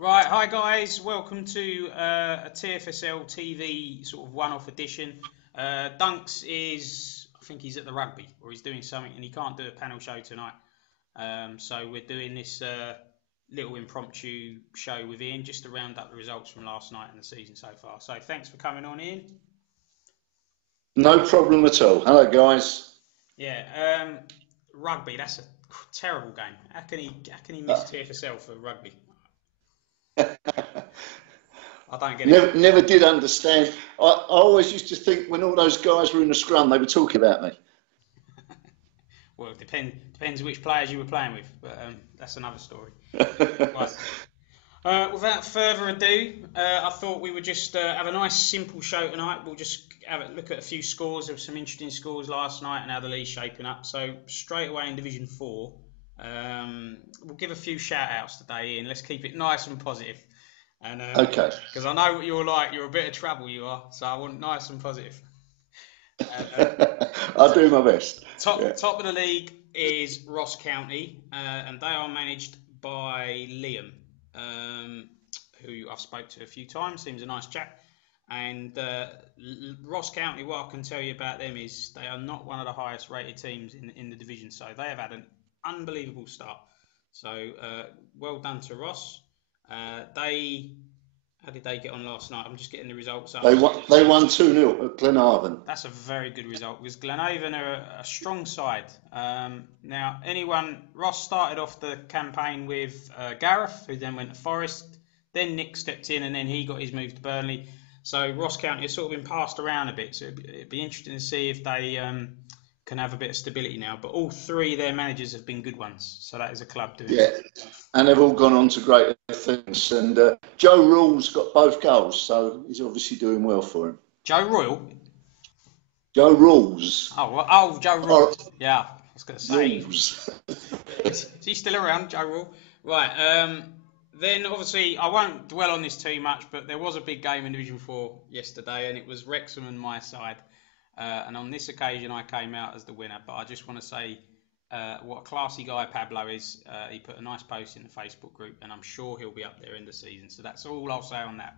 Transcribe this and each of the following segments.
Right, hi guys, welcome to a TFSL TV sort of one-off edition. Dunks I think he's at the rugby or he's doing something and he can't do a panel show tonight. So we're doing this little impromptu show with Ian just to round up the results from last night and the season so far. So thanks for coming on, Ian. No problem at all. Hello guys. Yeah, rugby, that's a terrible game. How can he miss TFSL for rugby? I don't get it. Never did understand. I always used to think when all those guys were in the scrum, they were talking about me. Well, it depends which players you were playing with, but that's another story. Right. Without further ado, I thought we would just have a nice simple show tonight. We'll just have a look at a few scores. There were some interesting scores last night and how the league's shaping up. So straight away in Division 4, we'll give a few shout-outs today, Ian. Let's keep it nice and positive. And, okay. Because I know what you're like. You're a bit of trouble, you are. So I want nice and positive. I'll do my best. Top of the league is Ross County, and they are managed by Liam, who I've spoke to a few times. Seems a nice chap. And Ross County, what I can tell you about them is they are not one of the highest rated teams in the division. So they have had an unbelievable start. So well done to Ross. How did they get on last night? I'm just getting the results up. They won 2-0 at Glenavon. That's a very good result because Glenavon are a strong side. Now, Ross started off the campaign with Gareth, who then went to Forest. Then Nick stepped in and then he got his move to Burnley. So Ross County has sort of been passed around a bit. So it'd be interesting to see if they can have a bit of stability now. But all three of their managers have been good ones. So that is a club doing it. And they've all gone on to great things. And Joe Rule's got both goals, so he's obviously doing well for him. Joe Royal? Joe Rules. Oh, Joe Rule. Yeah, I was going to say. Rules. Is he still around, Joe Rule? Right. Then, obviously, I won't dwell on this too much, but there was a big game in Division 4 yesterday, and it was Wrexham and my side. And on this occasion, I came out as the winner. But I just want to say what a classy guy Pablo is. He put a nice post in the Facebook group, and I'm sure he'll be up there in the season. So that's all I'll say on that.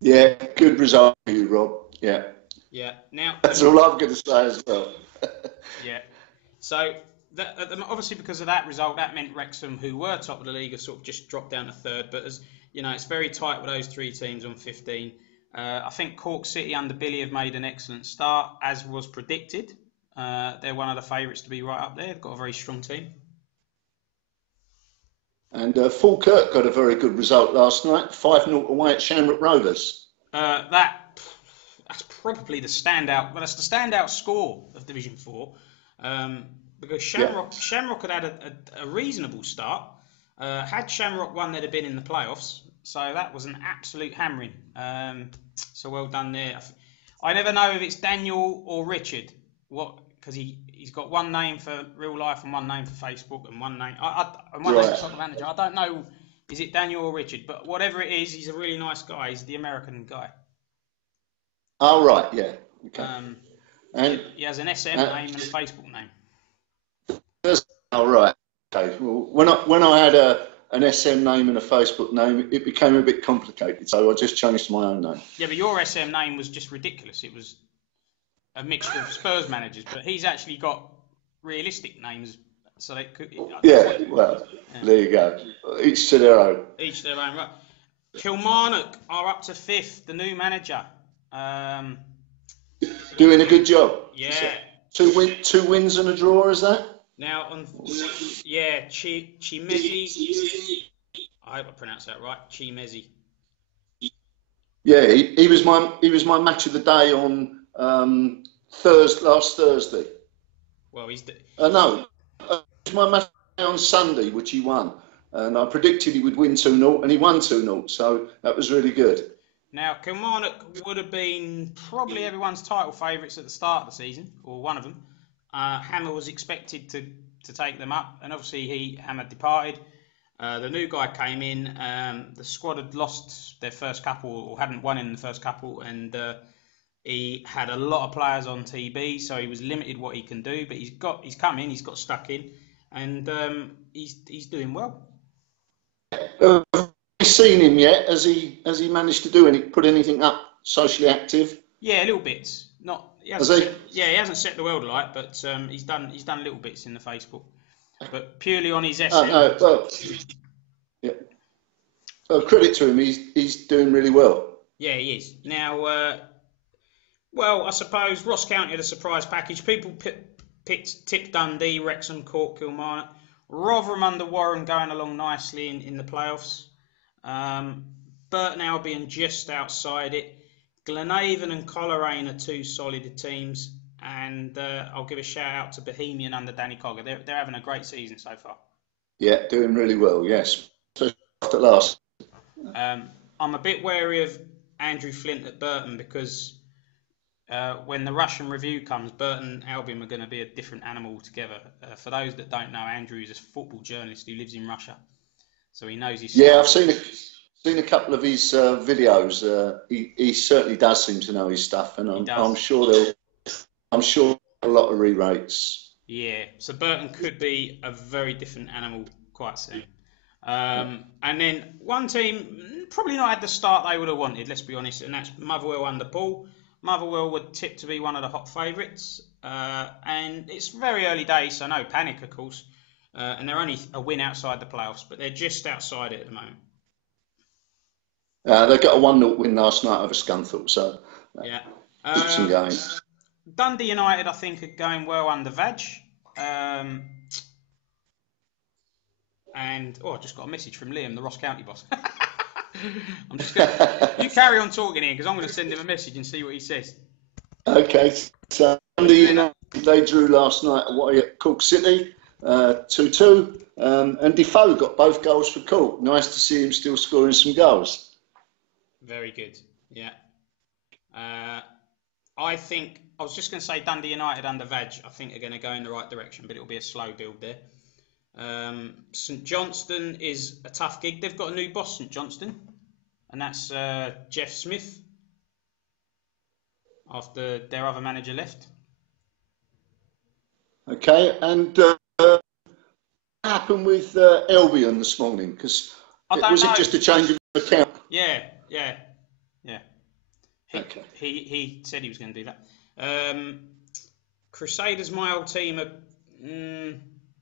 Yeah, good result for you, Rob. Yeah. Yeah. Now that's all I'm going to say as well. Yeah. So obviously because of that result, that meant Wrexham, who were top of the league, have sort of just dropped down to third. But as you know, it's very tight with those three teams on 15. I think Cork City under Billy have made an excellent start, as was predicted. They're one of the favourites to be right up there. They've got a very strong team. And Falkirk got a very good result last night, 5-0 away at Shamrock Rovers. That's probably the standout. Well, that's the standout score of Division 4, because Shamrock had a reasonable start. Had Shamrock won, they'd have been in the playoffs. So that was an absolute hammering. So well done there. I never know if it's Daniel or Richard. Because he's got one name for real life and one name for Facebook and one name and one name for Soccer Manager. I don't know, is it Daniel or Richard? But whatever it is, he's a really nice guy. He's the American guy. Oh right, yeah. Okay. And he has an SM name and a Facebook name. Oh right. Okay. Well, when I had an SM name and a Facebook name, it became a bit complicated. So I just changed my own name. Yeah, but your SM name was just ridiculous. It was a mixture of Spurs managers, but he's actually got realistic names, so they could. There you go. Each to their own. Each to their own, right. Kilmarnock are up to 5th, the new manager. Doing a good job. Yeah. Two wins and a draw, is that? Now, Chimezi. I hope I pronounced that right. Chimezi. Yeah, he was my match of the day on last Thursday. Well, it was my match on Sunday, which he won, and I predicted he would win 2-0, and he won 2-0. So that was really good. Now, Kilmarnock would have been probably everyone's title favourites at the start of the season, or one of them. Hammer was expected to take them up, and obviously Hammer departed. The new guy came in. The squad had lost their first couple, or hadn't won in the first couple, and he had a lot of players on TB, so he was limited what he can do. But he's come in, he's got stuck in, and he's doing well. seen him yet? Has he managed to do put anything up socially active? Yeah, little bits. Not he Has hasn't he? yeah, he hasn't set the world alight, but he's done little bits in the Facebook, but purely on his SM. No, well, yeah. Well, credit to him. He's doing really well. Yeah, he is. Now, well, I suppose Ross County had a surprise package. People tipped Dundee, Wrexham, Cork, Kilmarnock. Rotherham under Warren going along nicely in the playoffs. Burton Albion just outside it. Glenavon and Coleraine are two solid teams. And I'll give a shout out to Bohemian under Danny Cogger. They're having a great season so far. Yeah, doing really well, yes. Especially after last. I'm a bit wary of Andrew Flint at Burton because when the Russian review comes, Burton Albion are going to be a different animal altogether. For those that don't know, Andrew is a football journalist who lives in Russia, so he knows his stuff. Yeah, I've seen a couple of his videos. He certainly does seem to know his stuff, and I'm sure a lot of re-rates. Yeah, so Burton could be a very different animal quite soon. And then one team probably not had the start they would have wanted, let's be honest, and that's Motherwell under Ball. Motherwell were tipped to be one of the hot favourites, and it's very early days, so no panic, of course. And they're only a win outside the playoffs, but they're just outside it at the moment. They got a 1-0 win last night over Scunthorpe, so yeah, keeps them going. Dundee United, I think, are going well under Vag. And I just got a message from Liam, the Ross County boss. I'm just gonna you carry on talking here because I'm going to send him a message and see what he says. Okay, so Dundee United, they drew last night at Cork City, 2-2, and Defoe got both goals for Cork. Nice to see him still scoring some goals. Very good, yeah. I think I was just going to say Dundee United under Vag. I think are going to go in the right direction, but it'll be a slow build there. St Johnstone is a tough gig. They've got a new boss, St Johnstone, and that's Jeff Smith after their other manager left. Okay, and what happened with Albion this morning? Because was it just a change of account? Yeah. He said he was going to do that. Crusaders, my old team, are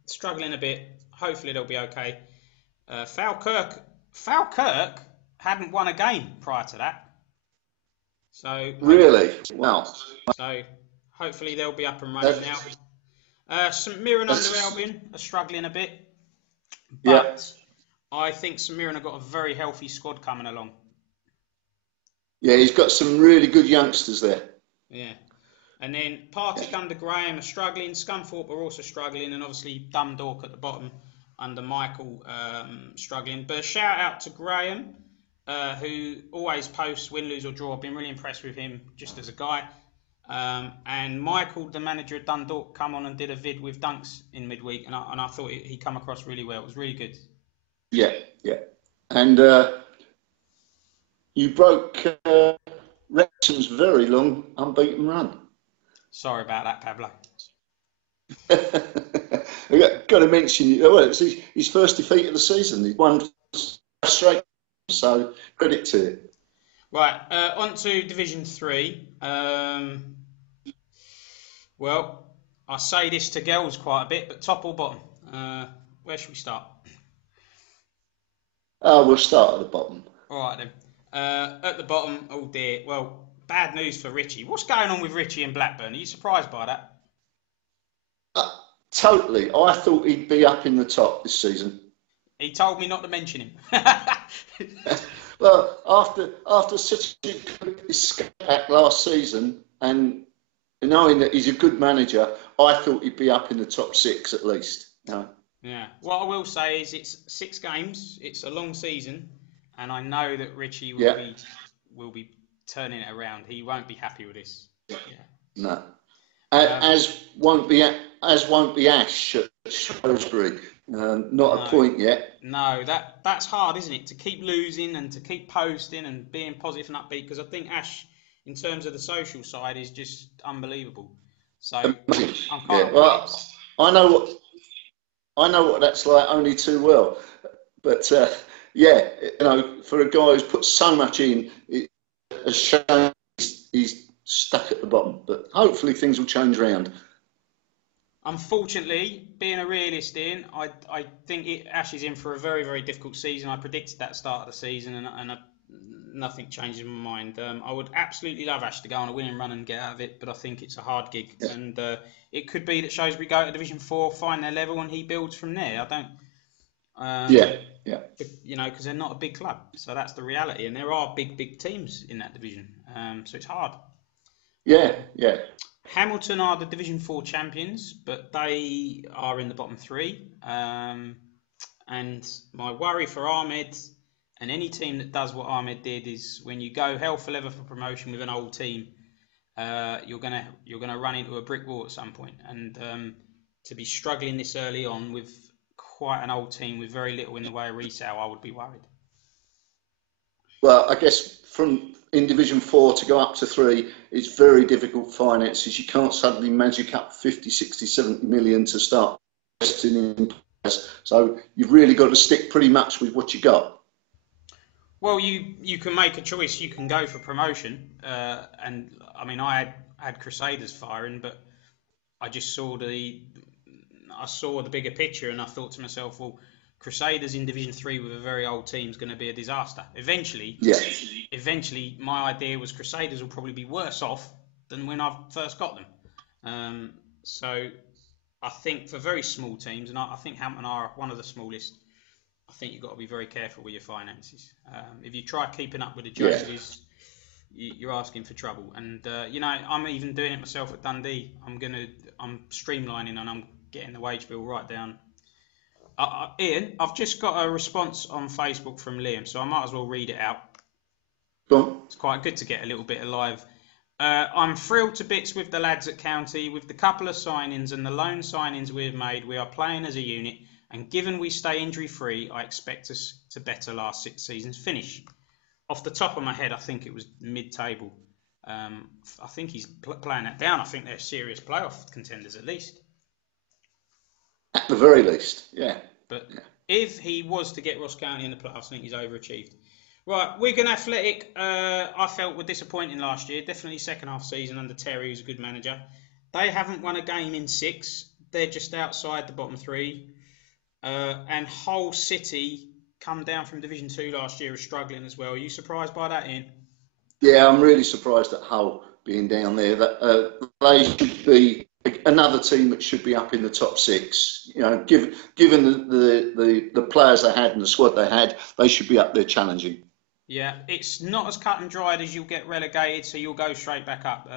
struggling a bit. Hopefully they'll be okay. Falkirk hadn't won a game prior to that. So really? Wow. So hopefully they'll be up and running now. St Mirren under Albion are struggling a bit. But I think St Mirren have got a very healthy squad coming along. Yeah, he's got some really good youngsters there. Yeah. And then Partick under Graham are struggling. Scunthorpe are also struggling. And obviously Dundalk at the bottom under Michael struggling. But a shout out to Graham, who always posts win, lose or draw. I've been really impressed with him just as a guy. And Michael, the manager of Dundalk, come on and did a vid with Dunks in midweek. And I thought he come across really well. It was really good. Yeah. And you broke Wrexham's very long unbeaten run. Sorry about that, Pablo. I've got to mention, well, it's his first defeat of the season. He won straight, so credit to him. Right, on to Division 3. Well, I say this to girls quite a bit, but top or bottom? Where should we start? We'll start at the bottom. All right, then. At the bottom, oh dear. Well, bad news for Richie. What's going on with Richie in Blackburn? Are you surprised by that? Totally. I thought he'd be up in the top this season. He told me not to mention him. Well, after such a good escape last season, and knowing that he's a good manager, I thought he'd be up in the top 6 at least. No. Yeah. What I will say is it's 6 games. It's a long season, and I know that Richie will be turning it around. He won't be happy with this. Yeah. No. As won't be Ash at Shrewsbury. Not a point yet. No, that's hard, isn't it? To keep losing and to keep posting and being positive and upbeat, because I think Ash, in terms of the social side, is just unbelievable. So I'm kind of I know what that's like only too well. But yeah, for a guy who's put so much in, it's a shame he's stuck at the bottom. But hopefully things will change around. Unfortunately, being a realist, Ian, I think Ash is in for a very, very difficult season. I predicted that start of the season, and nothing changes my mind. I would absolutely love Ash to go on a winning run and get out of it, but I think it's a hard gig, and it could be that Shrewsbury go to Division 4, find their level, and he builds from there. I don't. Yeah. Because they're not a big club, so that's the reality, and there are big teams in that division, so it's hard. Yeah. Hamilton are the Division 4 champions, but they are in the bottom three. And my worry for Ahmed and any team that does what Ahmed did is when you go hell for leather for promotion with an old team, you're gonna run into a brick wall at some point. And to be struggling this early on with quite an old team with very little in the way of resale, I would be worried. Well, I guess in Division 4 to go up to 3, it's very difficult finances. You can't suddenly magic up 50, 60, 70 million to start investing in players. So you've really got to stick pretty much with what you got. Well, you can make a choice. You can go for promotion. And I mean, I had Crusaders firing, but I just saw the bigger picture, and I thought to myself, well, Crusaders in Division 3 with a very old team is going to be a disaster. Eventually, my idea was Crusaders will probably be worse off than when I first got them. So I think for very small teams, and I think Hampton are one of the smallest, I think you've got to be very careful with your finances. If you try keeping up with the Jockeys, you're asking for trouble. And I'm even doing it myself at Dundee. I'm streamlining and I'm getting the wage bill right down. Ian, I've just got a response on Facebook from Liam, so I might as well read it out. Go on. It's quite good to get a little bit of live. I'm thrilled to bits with the lads at County. With the couple of signings and the loan signings we've made, we are playing as a unit, and given we stay injury-free, I expect us to better last season's finish. Off the top of my head, I think it was mid-table. I think he's playing that down. I think they're serious playoff contenders at least. At the very least, yeah. But if he was to get Ross County in the playoffs, I think he's overachieved. Right, Wigan Athletic, I felt were disappointing last year. Definitely second half season under Terry, who's a good manager. They haven't won a game in 6. They're just outside the bottom 3. And Hull City come down from Division 2 last year, are struggling as well. Are you surprised by that, Ian? Yeah, I'm really surprised at Hull being down there. That they should be another team that should be up in the top 6. Given the players they had and the squad they had, they should be up there challenging. Yeah, it's not as cut and dried as you'll get relegated, so you'll go straight back up.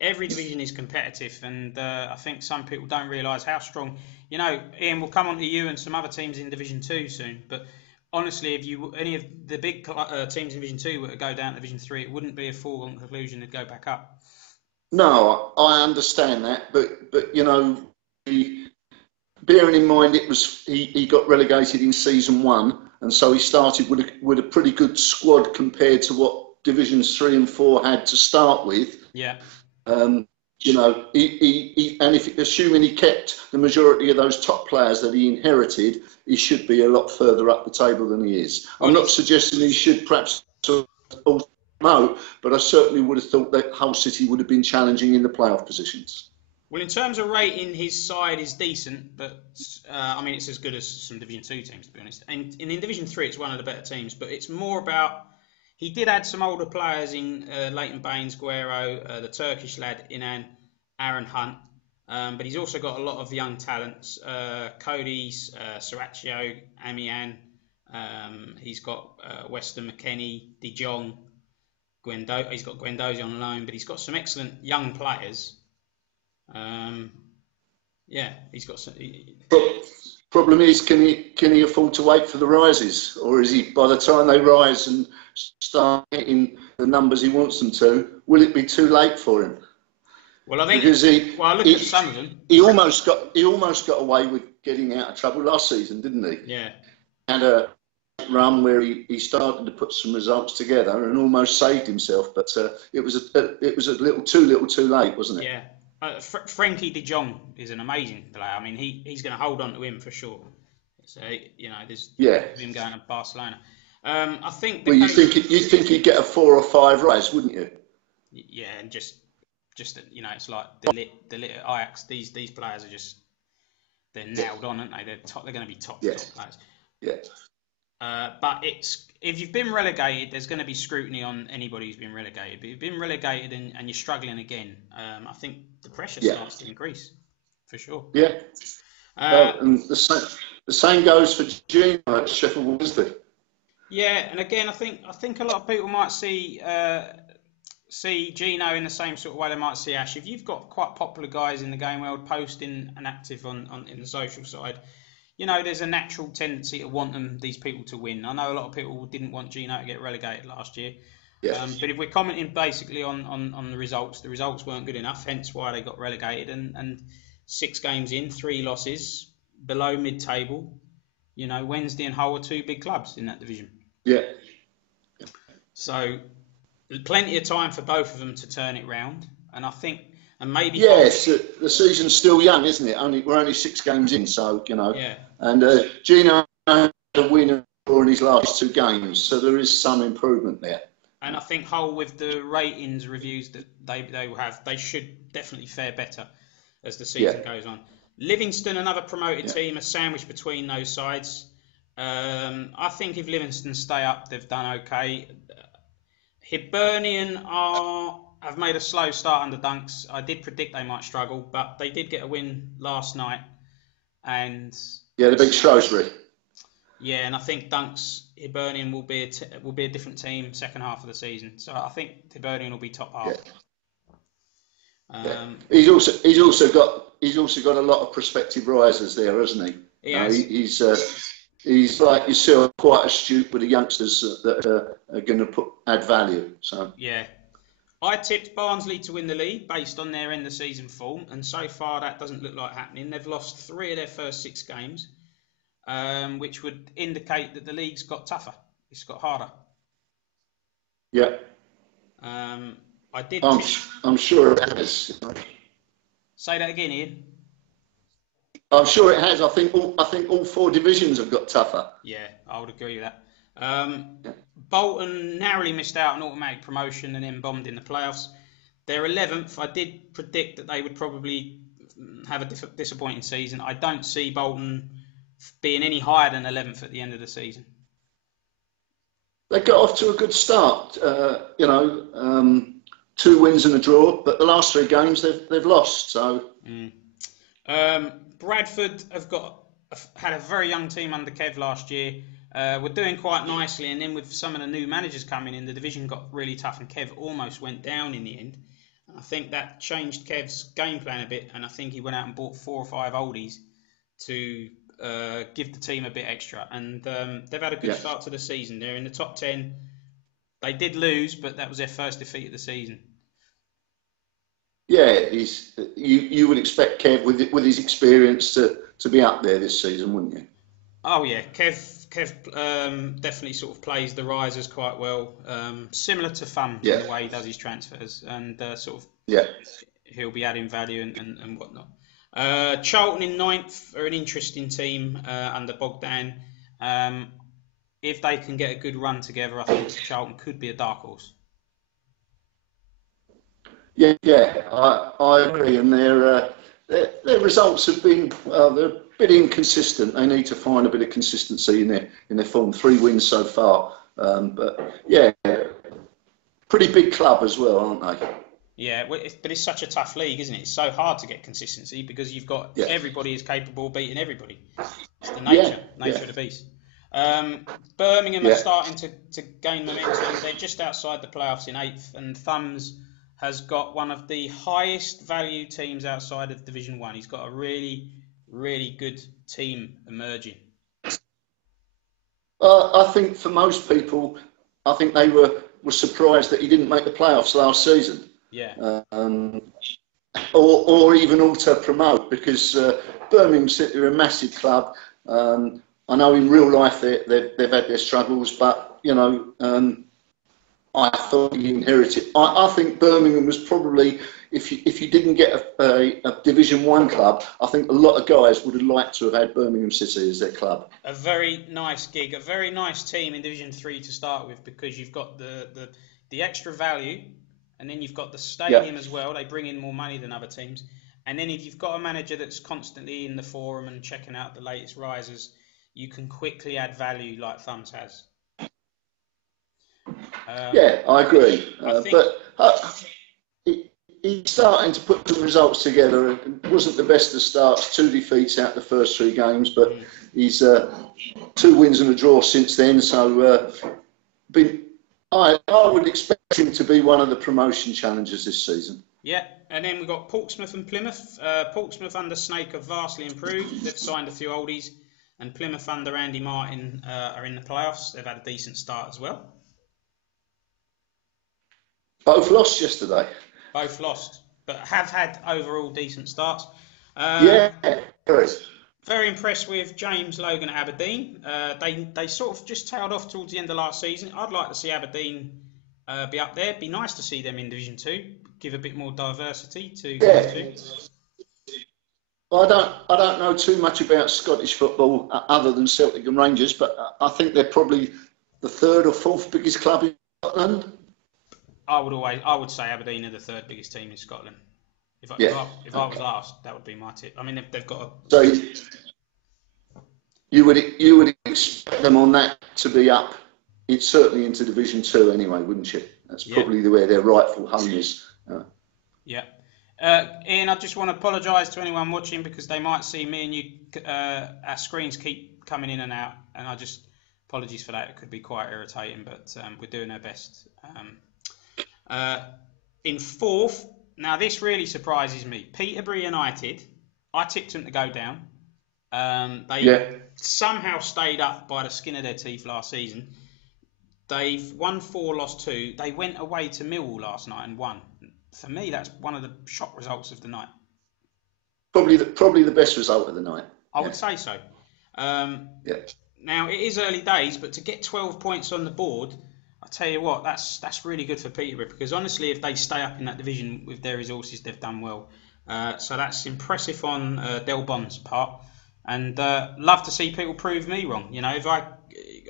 Every division is competitive, and I think some people don't realise how strong. Ian, we'll come on to you and some other teams in Division 2 soon, but honestly, if any of the big teams in Division 2 were to go down to Division 3, it wouldn't be a foregone conclusion to go back up. No, I understand that, but bearing in mind he got relegated in season 1, and so he started with a pretty good squad compared to what Divisions 3 and 4 had to start with. Yeah. Assuming he kept the majority of those top players that he inherited, he should be a lot further up the table than he is. I'm not suggesting he should perhaps promote, but I certainly would have thought that Hull City would have been challenging in the playoff positions. Well, in terms of rating, his side is decent, but it's as good as some Division 2 teams, to be honest. And in Division 3, it's one of the better teams, but it's more about. He did add some older players in Leighton Baines, Guerrero, the Turkish lad Inan, Aaron Hunt, but he's also got a lot of young talents. Cody's, Saraccio, Amian. He's got Weston McKennie, De Jong, he's got Guendouzi on loan, but he's got some excellent young players. He's got some. Problem is, can he afford to wait for the rises, or is he, by the time they rise and start hitting the numbers he wants them to, will it be too late for him? Well, I think because I look at some of them. He almost got away with getting out of trouble last season, didn't he? Yeah. Had a run where he started to put some results together and almost saved himself, but it was a little too late, wasn't it? Yeah. Frankie De Jong is an amazing player. I mean, he's going to hold on to him for sure. So you know, there's Yeah. him going to Barcelona. I think. Well, you think he'd get a 4 or 5 rise, wouldn't you? Yeah, and just you know, it's like the lit at Ajax. These players are just they're nailed on, aren't they? They're going to be top players. Yeah. But if you've been relegated, there's going to be scrutiny on anybody who's been relegated. But if you've been relegated and you're struggling again, I think the pressure starts to increase, for sure. Yeah. And the same goes for Gino at Sheffield Wednesday. Yeah, and again, I think a lot of people might see Gino in the same sort of way they might see Ash. If you've got quite popular guys in the game world posting and active on in the social side, you know, there's a natural tendency to want these people to win. I know a lot of people didn't want Gino to get relegated last year. Yeah. But if we're commenting basically on the results weren't good enough, hence why they got relegated. And 6 games in, 3 losses, below mid-table. You know, Wednesday and Hull are 2 big clubs in that division. Yeah. So plenty of time for both of them to turn it round. And I think, and maybe... Yes, the season's still young, isn't it? We're only 6 games in, so, you know. Yeah. And Gino had a win in his last 2 games, so there is some improvement there. And I think Hull, with the ratings reviews that they will have, they should definitely fare better as the season goes on. Livingston, another promoted team, a sandwich between those sides. I think if Livingston stay up, they've done okay. Hibernian have made a slow start under Dunks. I did predict they might struggle, but they did get a win last night. And yeah, the big Shrewsbury. Yeah, and I think Hibernian will be a different team second half of the season. So I think Hibernian will be top half. Yeah. He's also got a lot of prospective risers there, hasn't he? He's like yourself, quite astute with the youngsters that are going to add value. So yeah, I tipped Barnsley to win the league based on their end of season form, and so far that doesn't look like happening. They've lost 3 of their first 6 games, which would indicate that the league's got tougher. It's got harder. Yeah. I'm sure it has. Say that again, Ian. I'm sure it has. I think all 4 divisions have got tougher. Yeah, I would agree with that. Bolton narrowly missed out on automatic promotion and then bombed in the playoffs. They're 11th. I did predict that they would probably have a disappointing season. I don't see Bolton being any higher than 11th at the end of the season. They got off to a good start. 2 wins and a draw, but the last 3 games they've lost. So. Bradford had a very young team under Kev last year. Were doing quite nicely, and then with some of the new managers coming in, the division got really tough, and Kev almost went down in the end. I think that changed Kev's game plan a bit, and I think he went out and bought 4 or 5 oldies to give the team a bit extra. And they've had a good start to the season. They're in the top 10. They did lose, but that was their first defeat of the season. Yeah, you would expect Kev with his experience to be up there this season, wouldn't you? Oh yeah, Kev definitely sort of plays the risers quite well, similar to Thumbs in the way he does his transfers, and he'll be adding value and whatnot. Charlton in 9th are an interesting team under Bogdan. If they can get a good run together, I think Charlton could be a dark horse. Yeah, I agree, and their results have been they're a bit inconsistent. They need to find a bit of consistency in their form. 3 wins so far, but yeah, pretty big club as well, aren't they? Yeah, but it's such a tough league, isn't it? It's so hard to get consistency because you've got everybody is capable of beating everybody. It's the nature of the beast. Birmingham are starting to gain momentum. They're just outside the playoffs in 8th, and Thumbs has got one of the highest value teams outside of Division 1. He's got a really, really good team emerging. I think for most people, I think they were surprised that he didn't make the playoffs last season. Yeah. Or even auto-promote, because Birmingham City are a massive club. I know in real life they've had their struggles, but, I thought he inherited. I think Birmingham was probably, if you didn't get a Division 1 club, I think a lot of guys would have liked to have had Birmingham City as their club. A very nice gig, a very nice team in Division 3 to start with, because you've got the extra value, and then you've got the stadium as well. They bring in more money than other teams. And then if you've got a manager that's constantly in the forum and checking out the latest risers, you can quickly add value like Thumbs has. Yeah, I agree. He's starting to put the results together. It wasn't the best of starts, 2 defeats out the first 3 games, but he's 2 wins and a draw since then. So I would expect him to be one of the promotion challengers this season. Yeah, and then we've got Portsmouth and Plymouth. Portsmouth under Snake have vastly improved. They've signed a few oldies, and Plymouth under Andy Martin are in the playoffs. They've had a decent start as well. Both lost yesterday. Both lost, but have had overall decent starts. Very impressed with James Logan at Aberdeen. They sort of just tailed off towards the end of last season. I'd like to see Aberdeen be up there. It'd be nice to see them in Division 2. Give a bit more diversity to Division 2. Well, I don't know too much about Scottish football other than Celtic and Rangers, but I think they're probably the 3rd or 4th biggest club in Scotland. I would say Aberdeen are the 3rd biggest team in Scotland. If I was asked, that would be my tip. I mean, they've got a... So you would expect them on that to be up. It's certainly into Division 2 anyway, wouldn't you? That's probably where their rightful home is. Yeah. Ian, I just want to apologise to anyone watching, because they might see me and you, our screens keep coming in and out, and apologies for that. It could be quite irritating, but we're doing our best. In 4th, now this really surprises me. Peterborough United, I tipped them to go down. They somehow stayed up by the skin of their teeth last season. They've won 4, lost 2. They went away to Millwall last night and won. For me, that's one of the shock results of the night. Probably the best result of the night. I would say so. Now, it is early days, but to get 12 points on the board, I tell you what, that's really good for Peterborough, because honestly, if they stay up in that division with their resources, they've done well. So that's impressive on Del Bond's part, and love to see people prove me wrong. You know,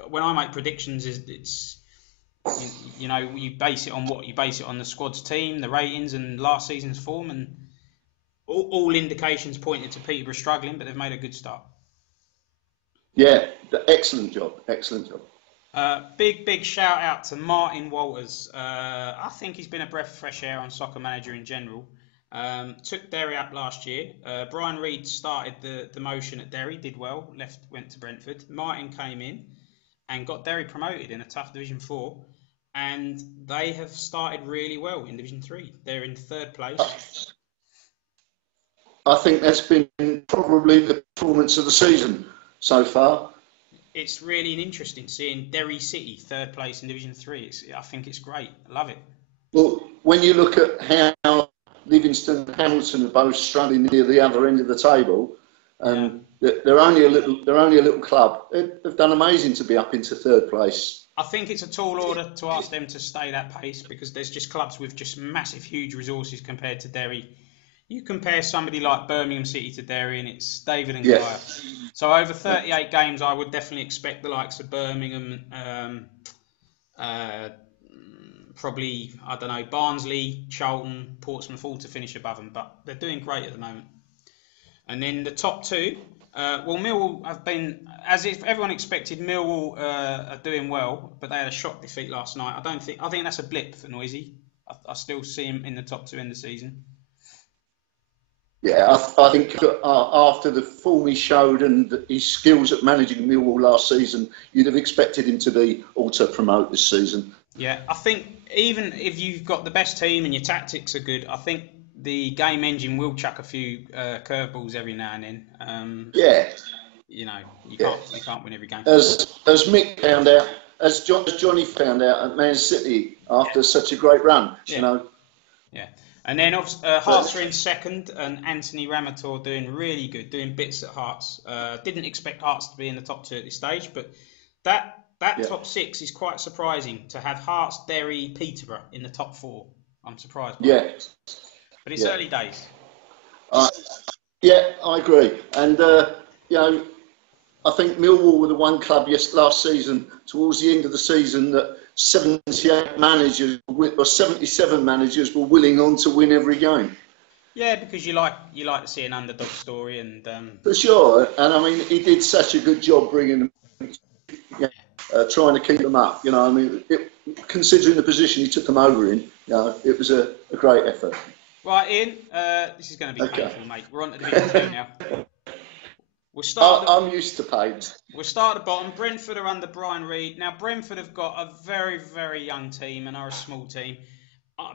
when I make predictions, it's you base it on what you base it on: the squad's team, the ratings, and last season's form, and all indications pointed to Peterborough struggling, but they've made a good start. Yeah, excellent job. Big shout out to Martin Walters. I think he's been a breath of fresh air on Soccer Manager in general. Took Derry up last year. Brian Reid started the motion at Derry, did well, went to Brentford. Martin came in and got Derry promoted in a tough Division 4, and they have started really well in Division 3. They're in 3rd place. I think that's been probably the performance of the season so far. It's really interesting seeing Derry City 3rd place in Division 3. I think it's great. I love it. Well, when you look at how Livingston and Hamilton are both struggling near the other end of the table, and they're only a little club. They've done amazing to be up into 3rd place. I think it's a tall order to ask them to stay that pace, because there's just clubs with just massive, huge resources compared to Derry. You compare somebody like Birmingham City to Derry, and it's David and Goliath. So over 38 games, I would definitely expect the likes of Birmingham, probably, I don't know, Barnsley, Charlton, Portsmouth, all to finish above them. But they're doing great at the moment. And then the top 2, Millwall have been, as if everyone expected, Millwall are doing well, but they had a shock defeat last night. I think that's a blip for Noisy. I still see him in the top 2 in the season. Yeah, I think after the form he showed and his skills at managing Millwall last season, you'd have expected him to be auto-promote this season. Yeah, I think even if you've got the best team and your tactics are good, I think the game engine will chuck a few curveballs every now and then. You know, you can't win every game. As Mick found out, as Johnny found out at Man City after such a great run, you know. Yeah. And then Hearts are in 2nd, and Anthony Ramator doing really good, doing bits at Hearts. Didn't expect Hearts to be in the top 2 at this stage, but that top 6 is quite surprising to have Hearts, Derry, Peterborough in the top 4. I'm surprised by that. But it's early days. Yeah, I agree. And, you know, I think Millwall were the one club last season, towards the end of the season, that 78 managers or 77 managers were willing on to win every game. Yeah, because you like to see an underdog story, and For sure. And I mean, he did such a good job bringing them, trying to keep them up. You know, I mean, considering the position he took them over in, you know, it was a great effort. Right, Ian, this is going to be painful, mate. We're on to Division 2 now. I'm used to pain. We'll start at the bottom. Brentford are under Brian Reid. Now, Brentford have got a very, very young team and are a small team.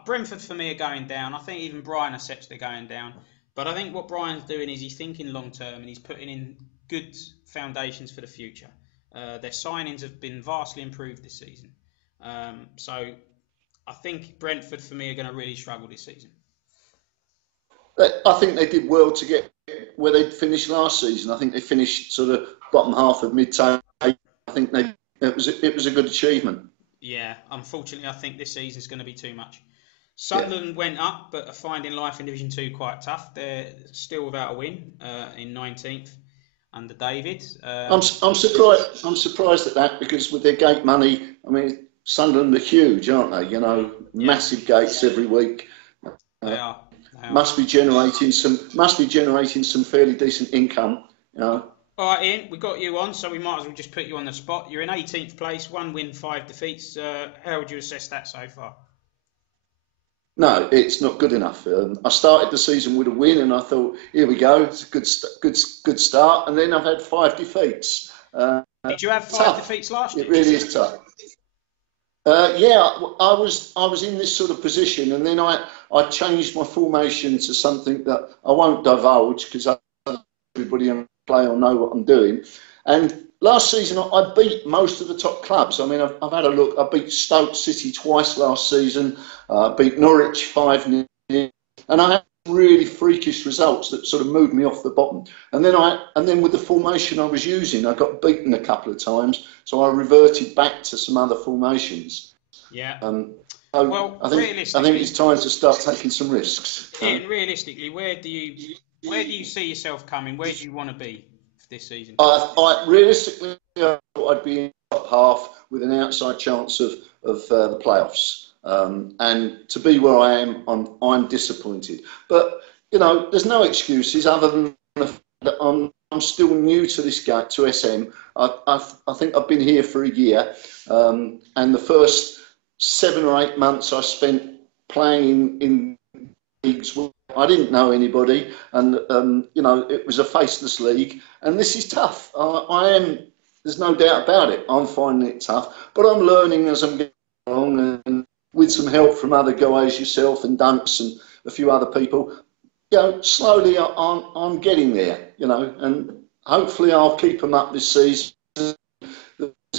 Brentford, for me, are going down. I think even Brian accepts they're going down. But I think what Brian's doing is he's thinking long term and he's putting in good foundations for the future. Their signings have been vastly improved this season. So I think Brentford, for me, are going to really struggle this season. I think they did well to get where they finished last season. I think they finished sort of bottom half of mid-table. I think it was a good achievement. Yeah, unfortunately, I think this season is going to be too much. Sunderland went up, but are finding life in Division 2 quite tough. They're still without a win in 19th under David. I'm surprised. I'm surprised at that, because with their gate money, I mean, Sunderland are huge, aren't they? You know, massive gates every week. They are. Must be generating some fairly decent income. You know. All right, Ian, we got you on, so we might as well just put you on the spot. You're in 18th place, 1 win, 5 defeats. How would you assess that so far? No, it's not good enough. I started the season with a win, and I thought, here we go, it's a good start. And then I've had 5 defeats. Did you have 5 defeats last year? It really is tough. Yeah, I was in this sort of position, and then I changed my formation to something that I won't divulge, because everybody on the play will know what I'm doing. And last season I beat most of the top clubs. I mean, I've had a look. I beat Stoke City twice last season. I beat Norwich 5-0, and I had really freakish results that sort of moved me off the bottom. And then with the formation I was using, I got beaten a couple of times, so I reverted back to some other formations. Yeah. Well, I think it's time to start taking some risks. Ian, realistically, where do you see yourself coming? Where do you want to be this season? Realistically, I thought I'd be in the top half with an outside chance of the playoffs. And to be where I am, I'm disappointed. But you know, there's no excuses other than the fact that I'm still new to this game, to SM. I think I've been here for a year, and the first 7 or 8 months I spent playing in leagues where I didn't know anybody, and you know, it was a faceless league, and this is tough. There's no doubt about it. I'm finding it tough, but I'm learning as I'm going along, and with some help from other guys, yourself and Dunks and a few other people, you know, slowly I'm getting there, you know, and hopefully I'll keep them up this season.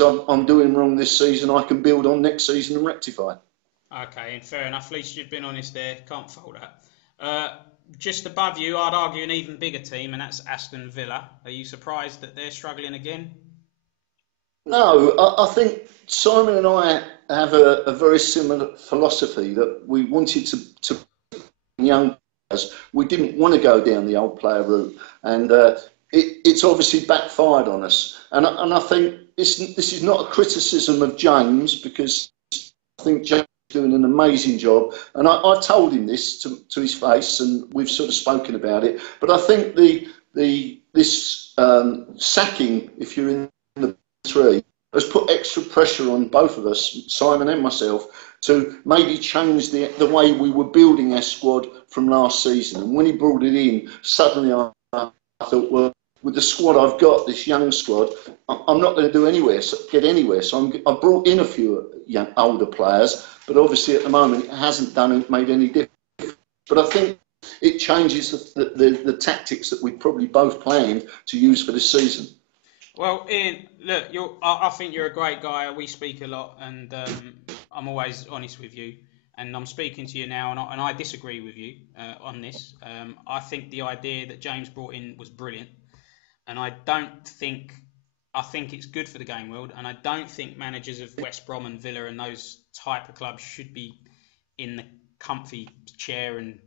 I'm doing wrong this season, I can build on next season and rectify. Okay, and fair enough. At least you've been honest there. Can't fault that. Just above you, I'd argue an even bigger team, and that's Aston Villa. Are you surprised that they're struggling again? No, I think Simon and I have a very similar philosophy, that we wanted to young players. We didn't want to go down the old player route, and it's obviously backfired on us. And I think this is not a criticism of James, because I think James is doing an amazing job, and I told him this to his face, and we've sort of spoken about it. But I think this sacking, if you're in the 3, has put extra pressure on both of us, Simon and myself, to maybe change the way we were building our squad from last season. And when he brought it in, suddenly I thought, well, with the squad I've got, this young squad, I'm not going to get anywhere. So I brought in a few older players, but obviously at the moment it hasn't made any difference. But I think it changes the tactics that we probably both planned to use for this season. Well, Ian, look, I think you're a great guy. We speak a lot, and I'm always honest with you. And I'm speaking to you now, and I disagree with you on this. I think the idea that James brought in was brilliant, and I think it's good for the game world, and I don't think managers of West Brom and Villa and those type of clubs should be in the comfy chair and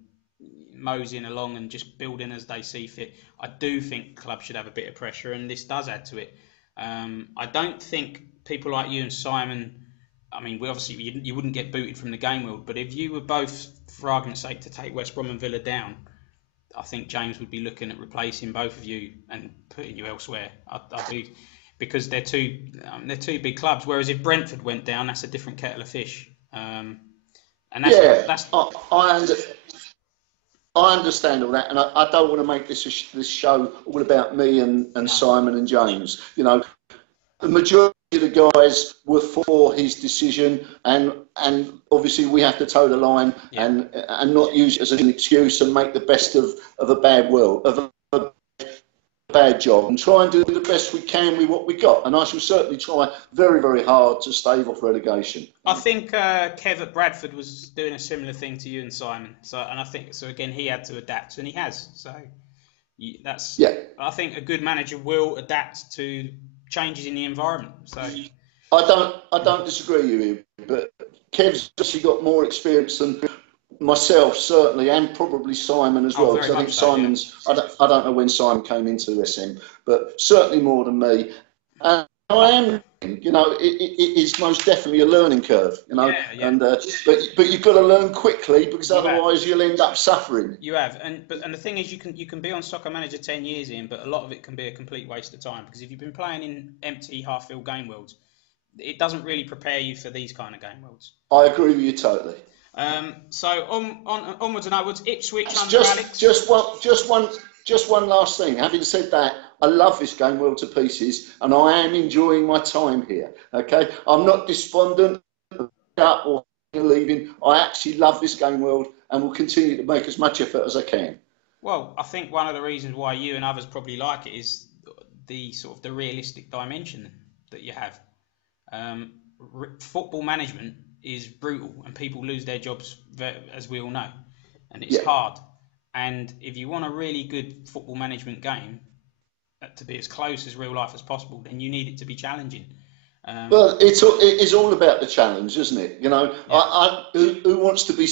moseying along and just building as they see fit. I do think clubs should have a bit of pressure, and this does add to it. I don't think people like you and Simon, I mean, you wouldn't get booted from the game world, but if you were both, for argument's sake, to take West Brom and Villa down, I think James would be looking at replacing both of you and putting you elsewhere. I do, because they're two big clubs. Whereas if Brentford went down, that's a different kettle of fish. And that's I understand all that, and I don't want to make this show all about me and Simon and James. You know, the majority of the guys were for his decision, and obviously we have to toe the line and not use it as an excuse and make the best of a bad world, of a bad job, and try and do the best we can with what we got. And I shall certainly try very, very hard to stave off relegation. I think Kev at Bradford was doing a similar thing to you and Simon. I think again he had to adapt, and he has. So I think a good manager will adapt to changes in the environment. So I don't disagree with you, but Kev's actually got more experience than myself, certainly, and probably Simon as well. Because I think Simon's, I don't know when Simon came into SM, but certainly more than me. And I am, you know, it is most definitely a learning curve, you know. And but you've got to learn quickly, because otherwise you'll end up suffering. You have, and the thing is, you can be on Soccer Manager 10 years in, but a lot of it can be a complete waste of time, because if you've been playing in empty, half-filled game worlds, it doesn't really prepare you for these kind of game worlds. I agree with you totally. So onwards and upwards, Ipswich under Alex. Just one last thing. Having said that, I love this game world to pieces, and I am enjoying my time here. Okay, I'm not despondent or leaving. I actually love this game world, and will continue to make as much effort as I can. Well, I think one of the reasons why you and others probably like it is the sort of the realistic dimension that you have. Football management is brutal, and people lose their jobs, as we all know, and it's hard. And if you want a really good football management game to be as close as real life as possible, then you need it to be challenging. Well, it is all about the challenge, isn't it? You know, who wants to be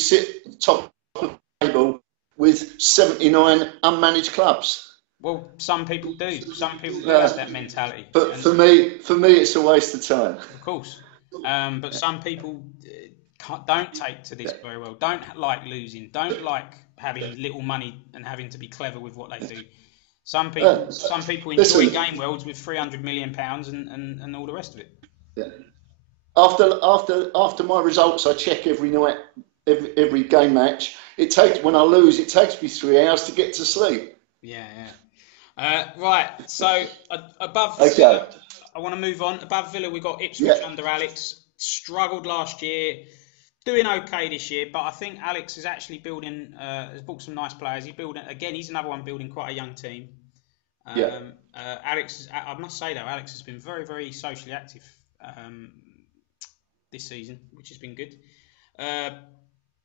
top of the table with 79 unmanaged clubs? Well, some people do. Some people do have that mentality. But for me, it's a waste of time. Of course. But some people don't take to this very well. Don't like losing. Don't like having little money and having to be clever with what they do. Some people enjoy game worlds with £300 million and all the rest of it. Yeah. After my results, I check every night, every game match. When I lose, it takes me 3 hours to get to sleep. Yeah. Right. So above. Okay. I want to move on. Above Villa, we've got Ipswich under Alex. Struggled last year, doing okay this year, but I think Alex is actually building. Has bought some nice players. He's another one building quite a young team. Alex, I must say though, Alex has been very, very socially active this season, which has been good.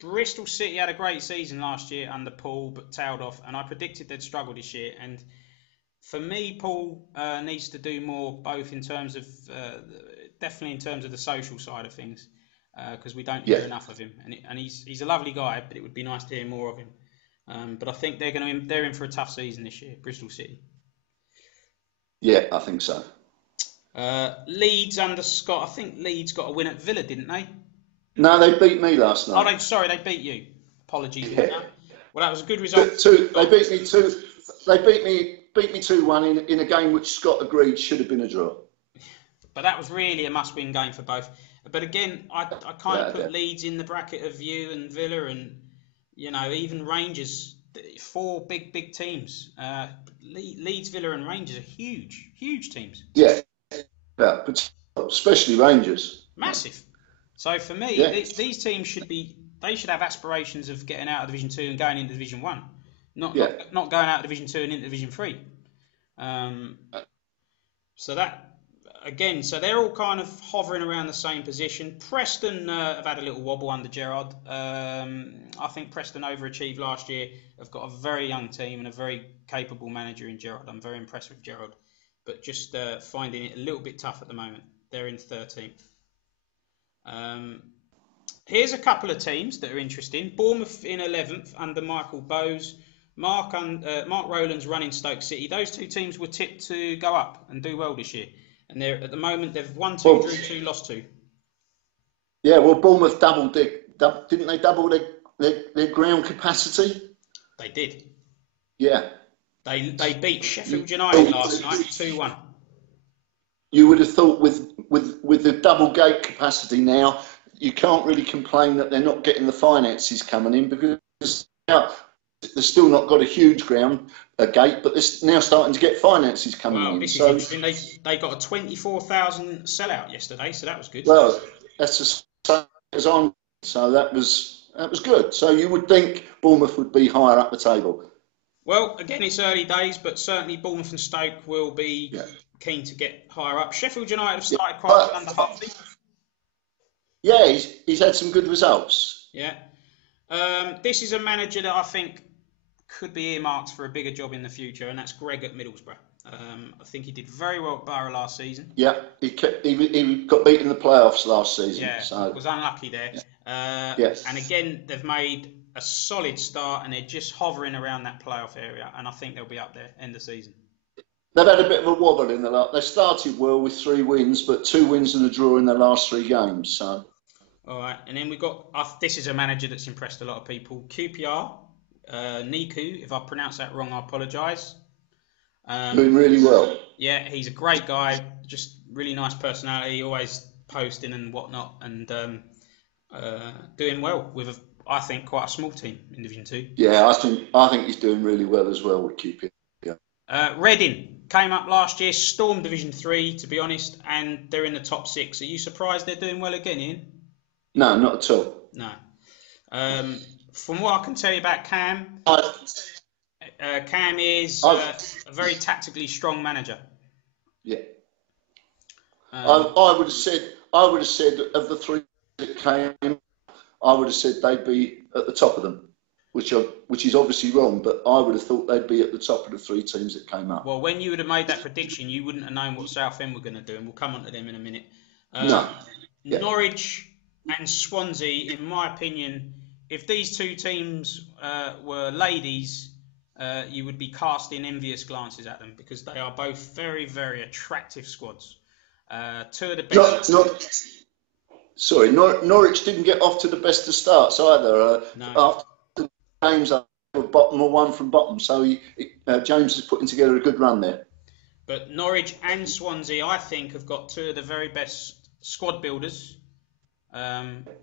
Bristol City had a great season last year under Paul, but tailed off, and I predicted they'd struggle this year. And for me, Paul needs to do more, both in terms of definitely in terms of the social side of things, because we don't hear enough of him. And he's a lovely guy, but it would be nice to hear more of him. But I think they're in for a tough season this year, Bristol City. Yeah, I think so. Leeds under Scott. I think Leeds got a win at Villa, didn't they? No, they beat me last night. Oh, they beat you. Apologies. Yeah. Well, that was a good result. They beat me 2. They beat me 2-1 in a game which Scott agreed should have been a draw. But that was really a must-win game for both. But again, I kind of put Leeds in the bracket of you and Villa, and even Rangers. 4 big teams. Leeds, Villa, and Rangers are huge teams. Yeah, but especially Rangers. Massive. So for me, these teams should have aspirations of getting out of Division 2 and going into Division 1, not going out of Division 2 and into Division 3. So they're all kind of hovering around the same position. Preston have had a little wobble under Gerrard. I think Preston overachieved last year. Have got a very young team and a very capable manager in Gerrard. I'm very impressed with Gerrard, but just finding it a little bit tough at the moment. They're in 13th. Here's a couple of teams that are interesting. Bournemouth in 11th under Michael Bowes. Mark Rowland's running Stoke City. Those two teams were tipped to go up and do well this year. And they're at the moment they've won 2, drew 2, lost 2. Yeah, well, Bournemouth didn't they double their ground capacity? They did. Yeah. They beat Sheffield United last night 2-1. You would have thought with the double gate capacity now, you can't really complain that they're not getting the finances coming in, because now they've still not got a huge ground gate, but they're now starting to get finances coming in. This is interesting. They got a 24,000 sellout yesterday, so that was good. Well, that's the same as on, so that was good. So you would think Bournemouth would be higher up the table. Well, again, it's early days, but certainly Bournemouth and Stoke will be keen to get higher up. Sheffield United have started quite well under Hutley. Yeah, he's had some good results. Yeah. This is a manager that I think could be earmarked for a bigger job in the future, and that's Greg at Middlesbrough. I think he did very well at Borough last season. Yeah, he got beat in the playoffs last season. Yeah, so was unlucky there. Yeah. Yes. And again, they've made a solid start, and they're just hovering around that playoff area, and I think they'll be up there end of season. They've had a bit of a wobble in the last. They started well with 3 wins, but 2 wins and a draw in their last 3 games. So. All right, and then we've got. This is a manager that's impressed a lot of people. QPR, Niku. If I pronounce that wrong, I apologise. Doing really well. Yeah, he's a great guy. Just really nice personality. Always posting and whatnot, and doing well with I think quite a small team in Division 2. Yeah, I think he's doing really well as well with QPR. Yeah. Reading came up last year, stormed Division 3 to be honest, and they're in the top 6. Are you surprised they're doing well again, Ian? No, not at all. No. From what I can tell you about Cam, Cam is a very tactically strong manager. Yeah. I would have said of the 3 that came, I would have said they'd be at the top of them, which is obviously wrong, but I would have thought they'd be at the top of the 3 teams that came up. Well, when you would have made that prediction, you wouldn't have known what Southend were going to do, and we'll come on to them in a minute. No. Yeah. Norwich and Swansea, in my opinion, if these 2 teams were ladies, you would be casting envious glances at them, because they are both very, very attractive squads. 2 of the best. Norwich didn't get off to the best of starts either. No. After the games, they were bottom or 1 from bottom, so James is putting together a good run there. But Norwich and Swansea, I think, have got 2 of the very best squad builders,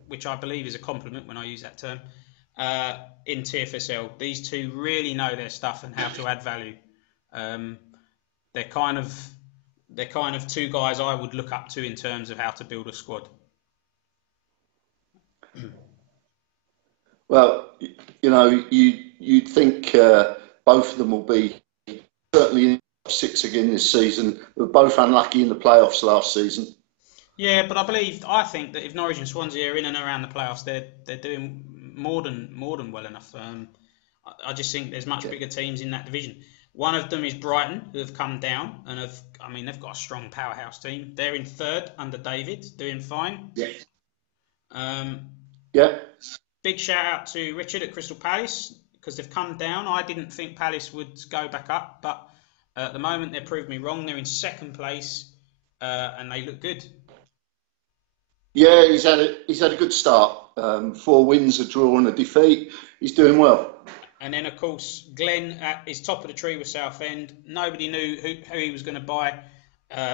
which I believe is a compliment when I use that term, in TFSL. These 2 really know their stuff and how to add value. They're kind of 2 guys I would look up to in terms of how to build a squad. Well, you'd think both of them will be certainly in the top 6 again this season. They were both unlucky in the playoffs last season. Yeah, but I think that if Norwich and Swansea are in and around the playoffs, they're doing more than well enough. I just think there's much bigger teams in that division. One of them is Brighton, who have come down and they've got a strong powerhouse team. They're in 3rd under David, doing fine. Yeah. Big shout out to Richard at Crystal Palace, because they've come down. I didn't think Palace would go back up, but at the moment they've proved me wrong. They're in 2nd place, and they look good. Yeah, he's had a good start. 4 wins, a draw and a defeat. He's doing well. And then of course Glenn is top of the tree with Southend. Nobody knew who he was going to buy.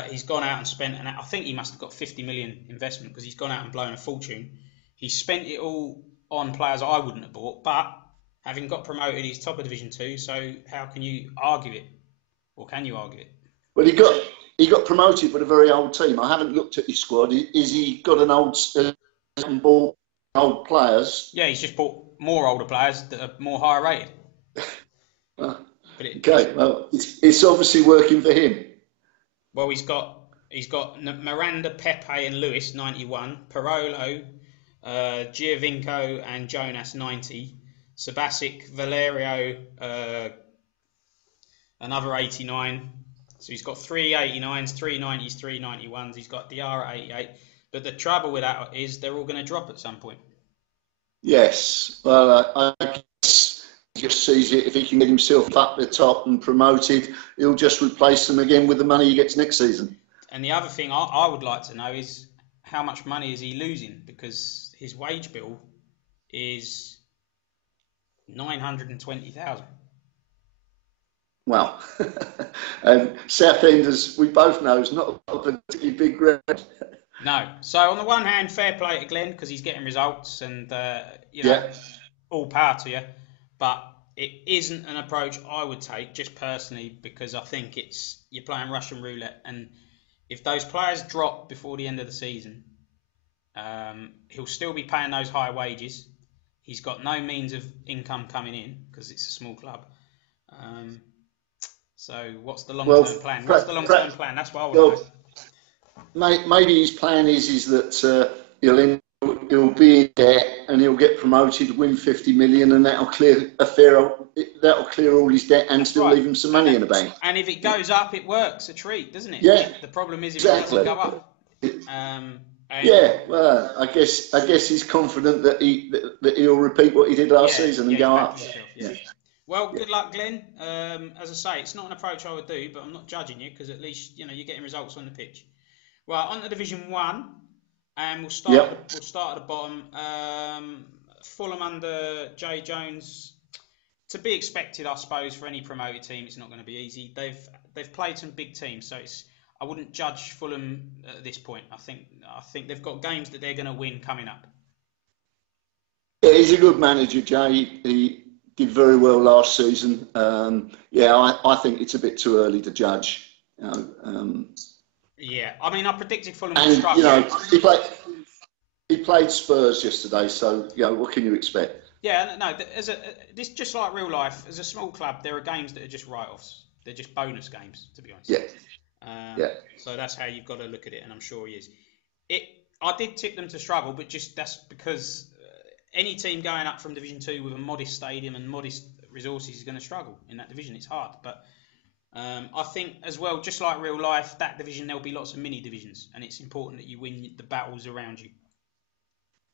He's gone out and spent, and I think he must have got 50 million investment, because he's gone out and blown a fortune. He spent it all on players I wouldn't have bought, but having got promoted, he's top of Division 2. So how can you argue it, or can you argue it? Well, he got promoted with a very old team. I haven't looked at his squad. Is he got an bought old players? Yeah, he's just bought more older players that are more higher rated. Well, it's obviously working for him. Well, he's got Miranda, Pepe, and Lewis 91, Parolo, Giovinco and Jonas 90, Sabasic, Valerio, another 89. So he's got 3 89s, 3 90s, 3 91s. He's got Diarra 88. But the trouble with that is they're all going to drop at some point. Yes. Well, I guess he just sees it. If he can get himself up the top and promoted, he'll just replace them again with the money he gets next season. And the other thing I would like to know is how much money is he losing? Because his wage bill is 920,000. Well, Southend, as we both know, is not a particularly big ground. No. So on the one hand, fair play to Glenn because he's getting results, and all power to you. But it isn't an approach I would take, just personally, because I think you're playing Russian roulette, and if those players drop before the end of the season, he'll still be paying those high wages. He's got no means of income coming in because it's a small club. So what's the long-term plan? What's the long-term plan? That's what I would know. Maybe his plan is that he'll be in debt and he'll get promoted, win 50 million, and that'll clear all his debt and still leave him some money in the bank. And if it goes up, it works a treat, doesn't it? Yeah. The problem is if it doesn't go up. Well, I guess he's confident that he'll repeat what he did last season and go up. Well, good luck, Glenn. As I say, it's not an approach I would do, but I'm not judging you because at least you're getting results on the pitch. Well, on to Division 1, and we'll start at the bottom. Fulham under Jay Jones, to be expected, I suppose, for any promoted team. It's not going to be easy. They've played some big teams, so I wouldn't judge Fulham at this point. I think they've got games that they're going to win coming up. Yeah, he's a good manager, Jay. He did very well last season. I think it's a bit too early to judge. Yeah, I mean, I predicted Fulham would struggle. He played Spurs yesterday, so what can you expect? Yeah, no. This just like real life. As a small club, there are games that are just write-offs. They're just bonus games, to be honest. So that's how you've got to look at it, and I'm sure he is. I did tip them to struggle, but that's because any team going up from Division 2 with a modest stadium and modest resources is going to struggle in that division. It's hard, but I think as well, just like real life, that division there'll be lots of mini divisions, and it's important that you win the battles around you.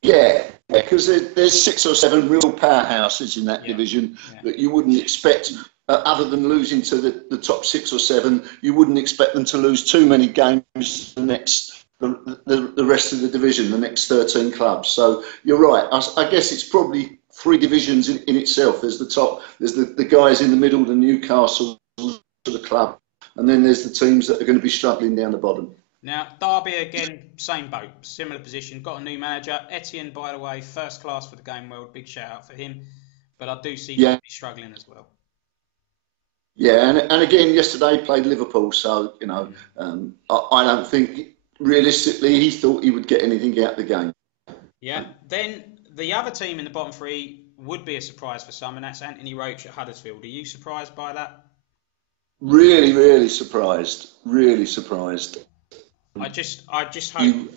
Yeah, because there's 6 or 7 real powerhouses in that division that you wouldn't expect. Other than losing to the top 6 or 7, you wouldn't expect them to lose too many games the rest of the division, the next 13 clubs. So you're right. I guess it's probably 3 divisions in itself. There's the top, there's the guys in the middle, the Newcastle to the club, and then there's the teams that are going to be struggling down the bottom. Now, Derby, again, same boat, similar position. Got a new manager. Etienne, by the way, first class for the game world. Big shout out for him. But I do see Derby struggling as well. Yeah, and again, yesterday played Liverpool. So, I don't think, realistically, he thought he would get anything out of the game. Yeah, then the other team in the bottom 3 would be a surprise for some, and that's Anthony Roach at Huddersfield. Are you surprised by that? Really, really surprised. Really surprised. I just hope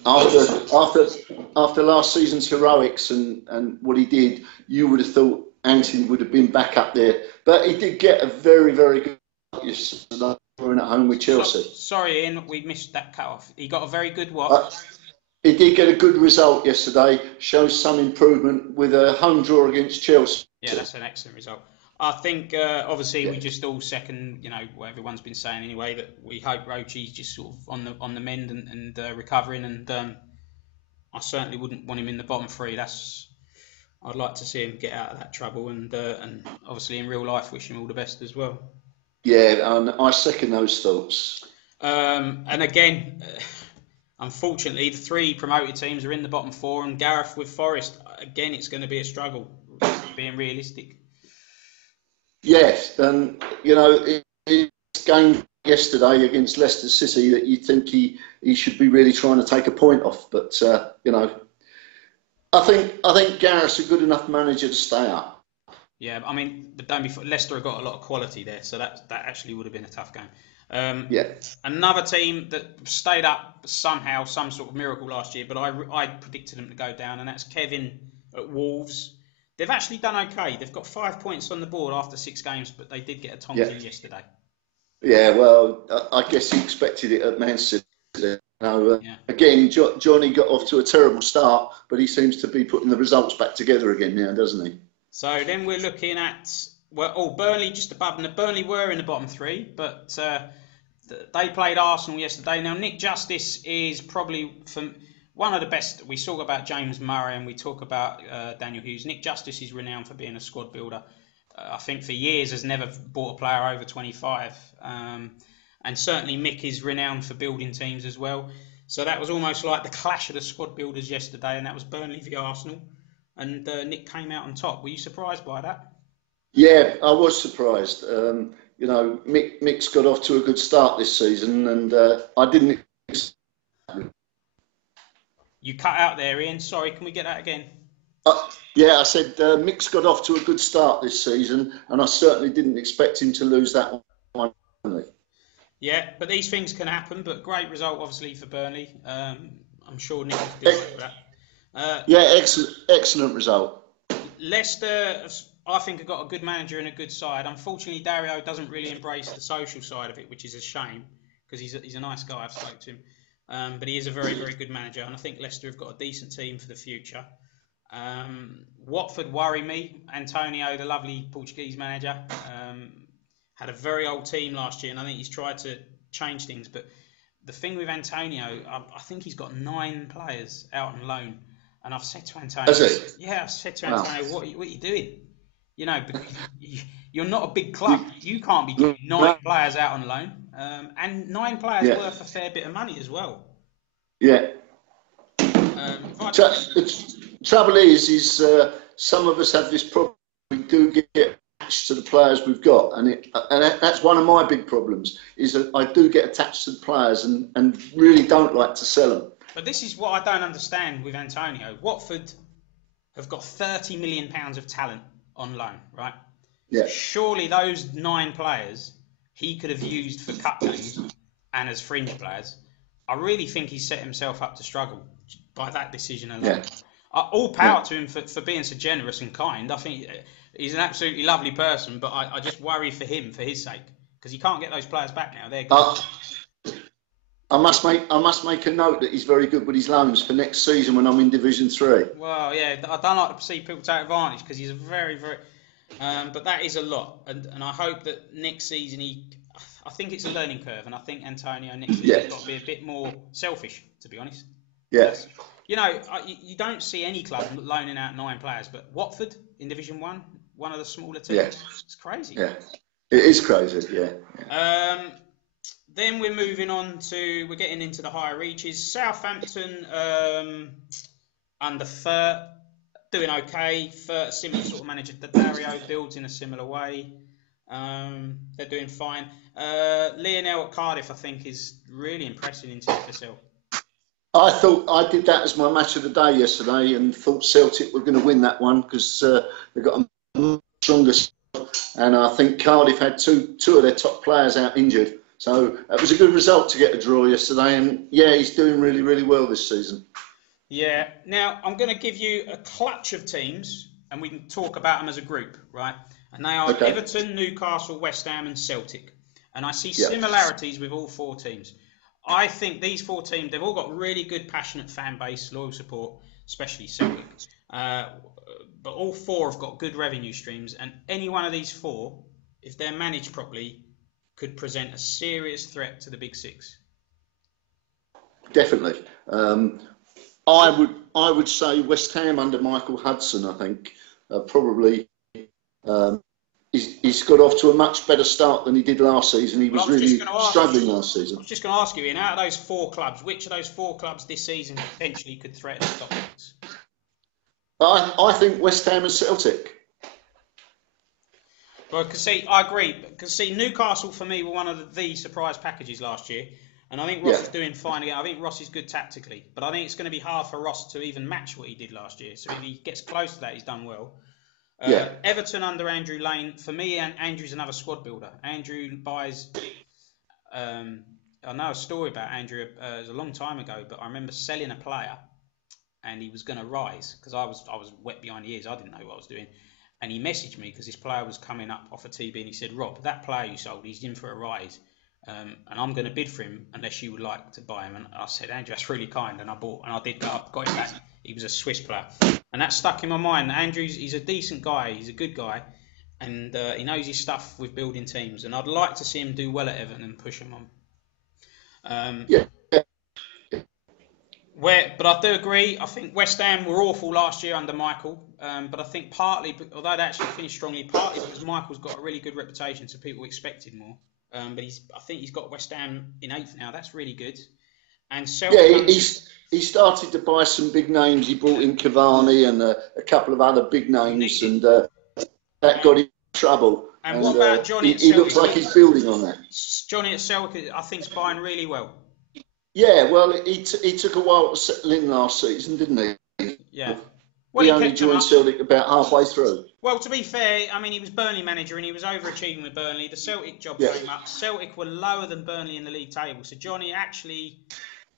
after last season's heroics and what he did, you would have thought Anthony would have been back up there. But he did get a very, very good yesterday at home with Chelsea. Sorry, Ian, we missed that cut off. He got a very good what? He did get a good result yesterday. Shows some improvement with a home draw against Chelsea. Yeah, that's an excellent result. I think, obviously, we just all second, what everyone's been saying anyway, that we hope Roachie's just sort of on the mend and recovering, and I certainly wouldn't want him in the bottom 3. I'd like to see him get out of that trouble, and obviously in real life, wish him all the best as well. Yeah, I second those thoughts. And again, unfortunately, the 3 promoted teams are in the bottom 4, and Gareth with Forest, again, it's going to be a struggle, being realistic. Yes, and his game yesterday against Leicester City that you think he should be really trying to take a point off, but I think Gareth's a good enough manager to stay up. Yeah, I mean, Leicester have got a lot of quality there, so that actually would have been a tough game. Another team that stayed up somehow, some sort of miracle last year, but I predicted them to go down, and that's Kevin at Wolves. They've actually done okay. They've got 5 points on the board after 6 games, but they did get a tonking yesterday. Yeah, well, I guess he expected it at Man City. Yeah. Again, Johnny got off to a terrible start, but he seems to be putting the results back together again now, doesn't he? So then we're looking at, well, Burnley just above, and Burnley were in the bottom three, but they played Arsenal yesterday. Now, Nick Justice is probably one of the best. We talk about James Murray and we talk about Daniel Hughes. Nick Justice is renowned for being a squad builder. I think for years has never bought a player over 25. And certainly Mick is renowned for building teams as well. So that was almost like the clash of the squad builders yesterday, and that was Burnley v Arsenal. And Nick came out on top. Were you surprised by that? Yeah, I was surprised. Mick's got off to a good start this season, and I didn't. You cut out there, Ian. Sorry, can we get that again? Yeah, I said Mick's got off to a good start this season, and I certainly didn't expect him to lose that one. Yeah, but these things can happen. But great result, obviously, for Burnley. I'm sure Nick was delighted with that. Yeah, excellent result. Leicester, I think, have got a good manager and a good side. Unfortunately, Dario doesn't really embrace the social side of it, which is a shame because he's a nice guy. I've spoken to him, but he is a very, very good manager, and I think Leicester have got a decent team for the future. Watford worry me. Antonio, the lovely Portuguese manager, had a very old team last year, and I think he's tried to change things. But the thing with Antonio, I think he's got 9 players out on loan. And I've said to Antonio, Antonio, what are you doing? You know, because you're not a big club. You can't be giving 9 players out on loan. And 9 players worth a fair bit of money as well. Yeah. The trouble is some of us have this problem. We do get attached to the players we've got, and that's one of my big problems. Is that I do get attached to the players and really don't like to sell them. But this is what I don't understand with Antonio. Watford have got £30 million of talent on loan, right? Yeah. Surely those 9 players he could have used for cup games and as fringe players. I really think he's set himself up to struggle by that decision alone. Yeah. All power to him for being so generous and kind. I think he's an absolutely lovely person, but I just worry for him, for his sake, because he can't get those players back now. They're good. I must make a note that he's very good with his loans for next season when I'm in Division 3. Well, yeah, I don't like to see people take advantage because he's a very, very... but that is a lot. And I hope that next season I think it's a learning curve, and I think Antonio next season has got to be a bit more selfish, to be honest. Yes. You know, you don't see any club loaning out 9 players, but Watford in Division 1, one of the smaller teams, it's crazy. Yeah, it is crazy, yeah. Then we're moving on we're getting into the higher reaches. Southampton under Furt, doing okay. Furt, similar sort of manager to Dario, builds in a similar way. They're doing fine. Lionel at Cardiff, I think, is really impressive in TFSL. I thought I did that as my match of the day yesterday and thought Celtic were going to win that one because they've got a much stronger side, and I think Cardiff had two of their top players out injured. So it was a good result to get a draw yesterday, and yeah, he's doing really, really well this season. Yeah. Now, I'm going to give you a clutch of teams, and we can talk about them as a group, right? And they are Everton, Newcastle, West Ham, and Celtic. And I see similarities with all 4 teams. I think these 4 teams, they've all got really good, passionate fan base, loyal support, especially Celtic. But all 4 have got good revenue streams, and any one of these 4, if they're managed properly, could present a serious threat to the Big 6. Definitely. I would say West Ham under Michael Hudson, I think, probably he's got off to a much better start than he did last season. He was really struggling last season. I was just going to ask you, Ian, out of those 4 clubs, which of those 4 clubs this season potentially could threaten the top 6? I think West Ham and Celtic. Well, I agree. Because Newcastle for me were one of the surprise packages last year, and I think Ross is doing fine again. I think Ross is good tactically, but I think it's going to be hard for Ross to even match what he did last year. So if he gets close to that, he's done well. Everton under Andrew Lane, for me, Andrew's another squad builder. Andrew buys. I know a story about Andrew. It was a long time ago, but I remember selling a player, and he was going to rise because I was wet behind the ears. I didn't know what I was doing. And he messaged me because this player was coming up off a TB, and he said, "Rob, that player you sold, he's in for a rise." and I'm going to bid for him unless you would like to buy him. And I said, Andrew, that's really kind, and I did go up, got him back. He was a Swiss player, and that stuck in my mind. He's a decent guy, he's a good guy, and he knows his stuff with building teams, and I'd like to see him do well at Everton and push him on. Yeah. But I do agree. I think West Ham were awful last year under Michael. But I think partly, although they actually finished strongly, partly because Michael's got a really good reputation, so people expected more. But I think he's got West Ham in 8th now. That's really good. And Celtic, he started to buy some big names. He brought in Cavani and a couple of other big names, and that got him in trouble. And what about Johnny? He looks like he's building on that. Johnny at Celtic, I think, is buying really well. Yeah, well, he took a while to settle in last season, didn't he? Yeah. Well, he only joined Celtic about halfway through. Well, to be fair, I mean, he was Burnley manager and he was overachieving with Burnley. The Celtic job came up. Celtic were lower than Burnley in the league table, so Johnny actually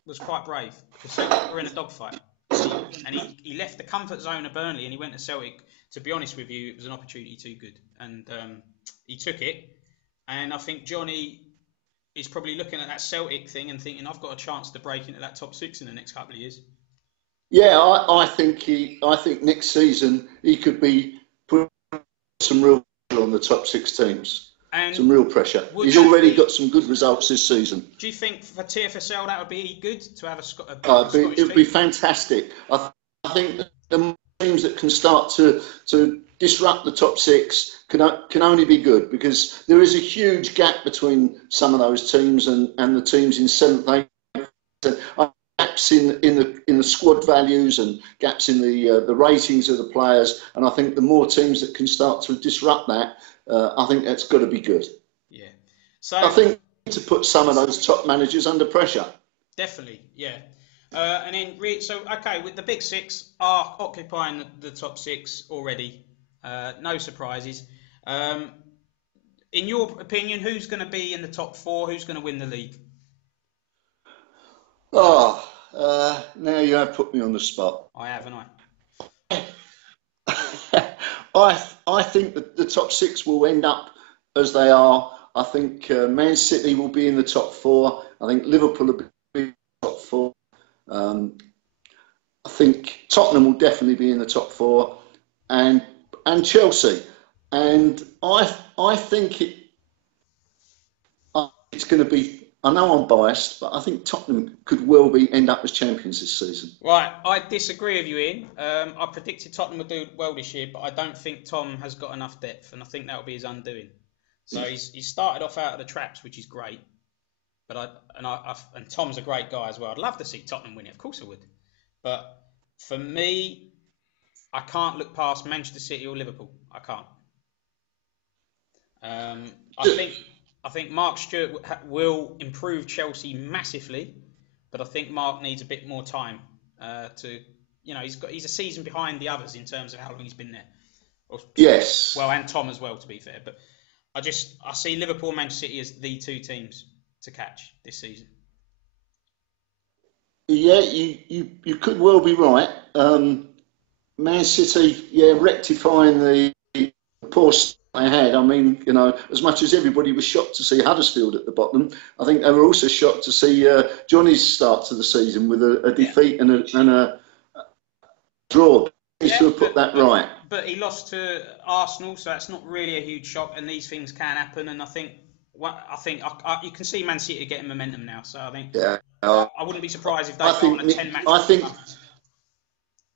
was quite brave because Celtic were in a dogfight. And he left the comfort zone of Burnley and he went to Celtic. To be honest with you, it was an opportunity too good. And he took it. And I think Johnny is probably looking at that Celtic thing and thinking, I've got a chance to break into that top 6 in the next couple of years. Yeah, I think next season he could be putting some real pressure on the top 6 teams. And some real pressure. He's already got some good results this season. Do you think for TFSL that would be good to have a Scottish team? It would be fantastic. I think the teams that can start to disrupt the top 6 can only be good, because there is a huge gap between some of those teams and the teams in 7th, 8th. Gaps in the squad values and gaps in the ratings of the players, and I think the more teams that can start to disrupt that, I think that's got to be good. Yeah. So I think to put some of those top managers under pressure. Definitely, yeah. And then with the big 6 are occupying the top 6 already. No surprises. In your opinion, who's going to be in the top 4? Who's going to win the league? Now you have put me on the spot. I have, haven't I? I think that the top 6 will end up as they are. I think Man City will be in the top 4. I think Liverpool will be in the top 4. I think Tottenham will definitely be in the top 4, and Chelsea. And I think it's going to be. I know I'm biased, but I think Tottenham could well end up as champions this season. Right, I disagree with you, Ian. I predicted Tottenham would do well this year, but I don't think Tom has got enough depth, and I think that will be his undoing. So he's started off out of the traps, which is great. But and Tom's a great guy as well. I'd love to see Tottenham win it, of course I would. But for me, I can't look past Manchester City or Liverpool. I can't. I think Mark Stewart will improve Chelsea massively, but I think Mark needs a bit more time he's a season behind the others in terms of how long he's been there. Yes. Well, and Tom as well, to be fair. But I see Liverpool and Manchester City as the 2 teams to catch this season. Yeah, you could well be right. Man City, rectifying the poor they had. I mean, as much as everybody was shocked to see Huddersfield at the bottom, I think they were also shocked to see Johnny's start to the season with a defeat and a draw. He should have put that right. But he lost to Arsenal, so that's not really a huge shock, and these things can happen. And I think you can see Man City getting momentum now. So I think I wouldn't be surprised if they go on a 10-match.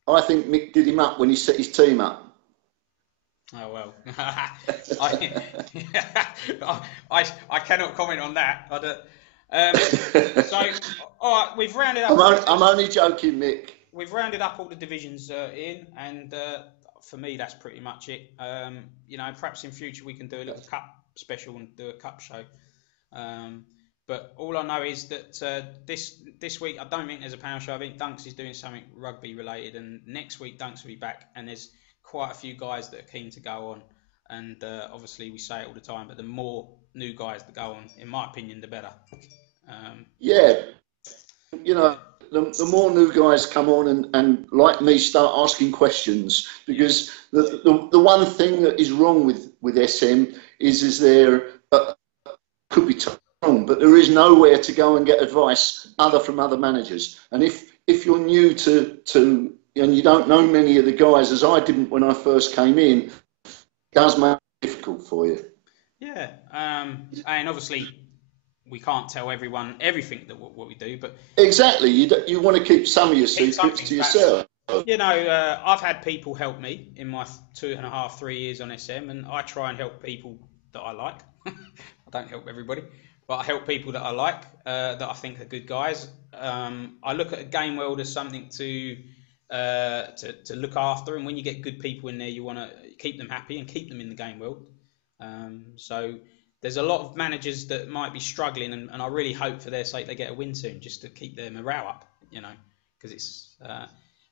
I think Mick did him up when he set his team up. Oh well, I cannot comment on that. So, all right, we've rounded up. I'm only joking, Mick. We've rounded up all the divisions, Ian, and for me, that's pretty much it. Perhaps in future we can do a little cup special and do a cup show. But all I know is that this week I don't think there's a panel show. I think Dunks is doing something rugby related, and next week Dunks will be back, and there's quite a few guys that are keen to go on, and obviously we say it all the time, but the more new guys that go on, in my opinion, the better. The more new guys come on and like me start asking questions, because the one thing that is wrong with SM is there could be wrong wrong, but there is nowhere to go and get advice from other managers. And if you're new to and you don't know many of the guys, as I didn't when I first came in, it does make it difficult for you. Yeah, and obviously we can't tell everyone everything that what we do, but exactly, you want to keep some of your secrets to yourself. You know, I've had people help me in my 2.5, 3 years on SM, and I try and help people that I like. I don't help everybody, but I help people that I like, that I think are good guys. I look at a game world as something to look after, and when you get good people in there, you want to keep them happy and keep them in the game world. So there's a lot of managers that might be struggling, and I really hope for their sake they get a win soon, just to keep their morale up, you know, because it's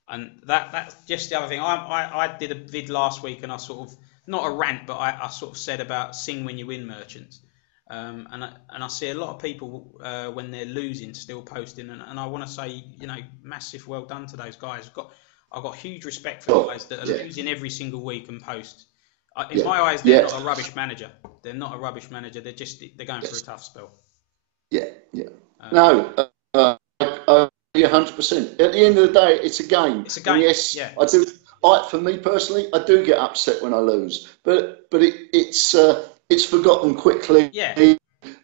and that's just the other thing. I did a vid last week, and I sort of, not a rant, but I sort of said about sing when you win merchants, and I see a lot of people when they're losing still posting, and I want to say, you know, massive well done to those guys. I've got huge respect for guys that are losing every single week and post. In my eyes, they're not a rubbish manager. They're not a rubbish manager. They're going through a tough spell. Yeah. No, 100%. At the end of the day, it's a game. It's a game. And yes, yeah. I do. For me personally, I do get upset when I lose, but it's forgotten quickly. Yeah.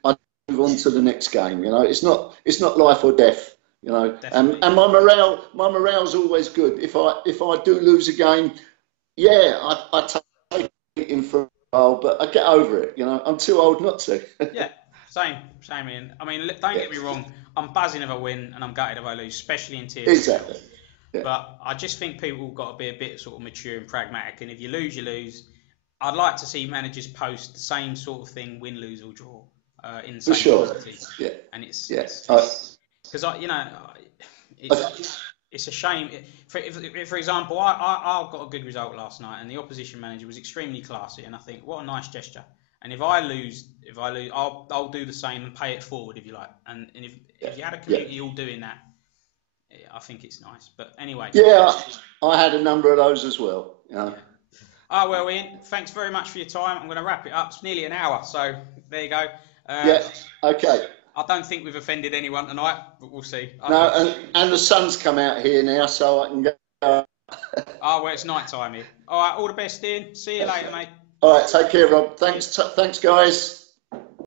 I move on to the next game. You know, it's not life or death. You know, Definitely. and my morale's always good. If I do lose a game, I take it in for a while, but I get over it. You know, I'm too old not to. Yeah. Same, Ian. I mean, don't get me wrong. I'm buzzing if I win, and I'm gutted if I lose, especially in TFSL. Exactly. Yeah. But I just think people have got to be a bit sort of mature and pragmatic. And if you lose, you lose. I'd like to see managers post the same sort of thing, win, lose, or draw, in the same quality. Yeah. And it's because it's a shame. For example, I got a good result last night, and the opposition manager was extremely classy, and I think, what a nice gesture. And if I lose, I'll do the same and pay it forward, if you like. And if you had a community all doing that, I think it's nice. But anyway. Yeah, I had a number of those as well. You know. Yeah. Oh, well, Ian, thanks very much for your time. I'm going to wrap it up. It's nearly an hour, so there you go. Okay. I don't think we've offended anyone tonight, but we'll see. And the sun's come out here now, so I can go. Oh, well, it's night time here. All right, all the best, Ian. See you later, mate. All right, take care, Rob. Thanks, guys.